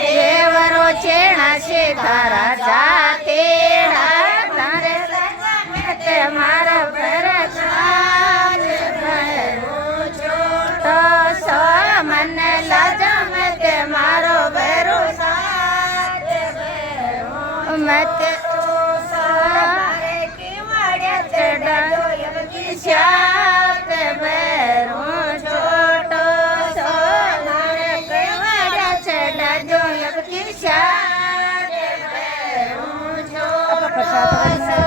દેવરો ચેણા છે તારા જાતેડા તારે તે મારા ભરત છોટો સો મને લજમ તે મારો ભેરો મત શાત ભેરો છોટો સો મારે કેવડ્યા છે ડજો યબકી શાત ભેરો છોટો સો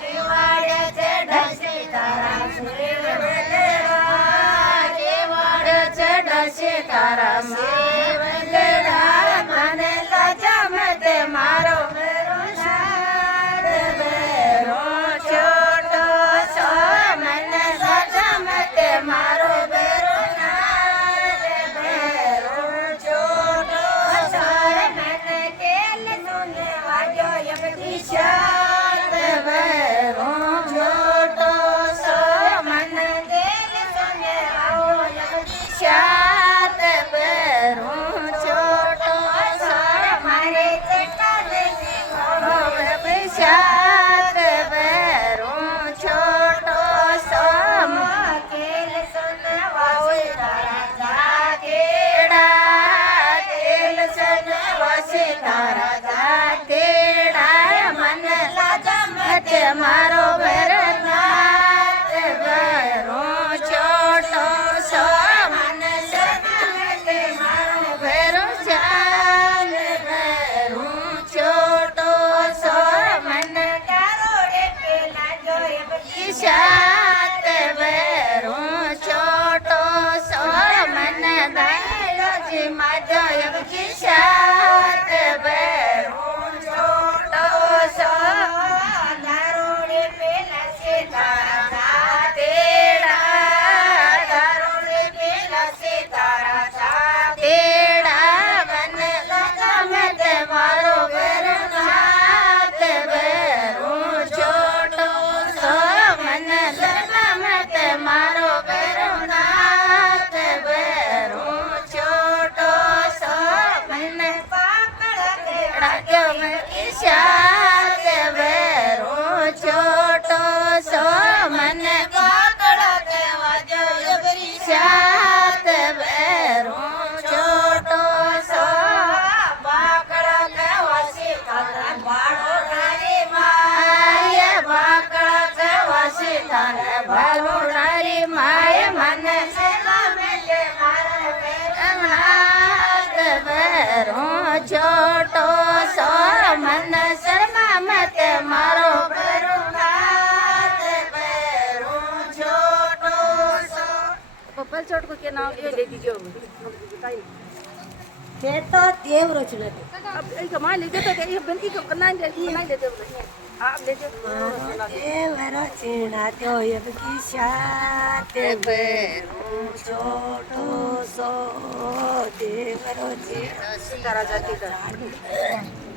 કેવડ્યા છે ડસે તારા કેવડ્યા છે ડસે તારા મેવડા મને લજમ તે મારો ભેરો શાત ભેરો છોટો સો મને લજમ તે મારો ભેરો શાત ભેરો છોટો સો મને કેલ સુને વાજો યબકી શાત ભેરો છોટો સો મને કેલ સુને વાજો યબકી શાત ભેરો છોટો સો મારે ચટાલે યબકી શાત ભેરો છોટો સો કેલ સુને વાજો તારા જાતેડા કેલ સુને વાસે તારા જાતેડા મને લજમ તે મારો ભરતનાથ ભેરો છોટો સો મને તે મારો ભેરો ચાલ ભેરો છોટો સો મને કારોડે પેલા જોય બધી શાત ભેરો છોટો સો મને દાયજી માં જોય બધી શાત ભેરો છોટો સો દારોડે પેલા છે તારા જાતેડા દારોડે પેલા છે તારા જાતેડા મને લજમ તે મારો ભરતનાથ ભેરો છોટો સો મને લજમ તે મારો ભરતનાથ ભેરો છોટો સો મને પાકડ રાજો યબકી શાત ભેરો છોટો સો મને પાકડ વાજો યબકી શાત ભેરો છોટો સો પાકડ વાસી તારા ભાડો તારી માય પાકડ વાસી તારા ભાડો તારી માય મને સેલામે તે મારા ભરતનાથ ભેરો છોટો સો મને શર્મા મતે મારો ભરતનાથ ભેરો છોટો સો પપ્પા છોટકો કે નામ એ ले दीजिए તે તો દેવરો જ નથી अब एक मान लीजिए तो ये बंदी को करना है ये नहीं लेते आप ले દેવરો ચેણા તો યબકી શાત ભેરો છોટો સો દેવરો ચેણા तारा जाती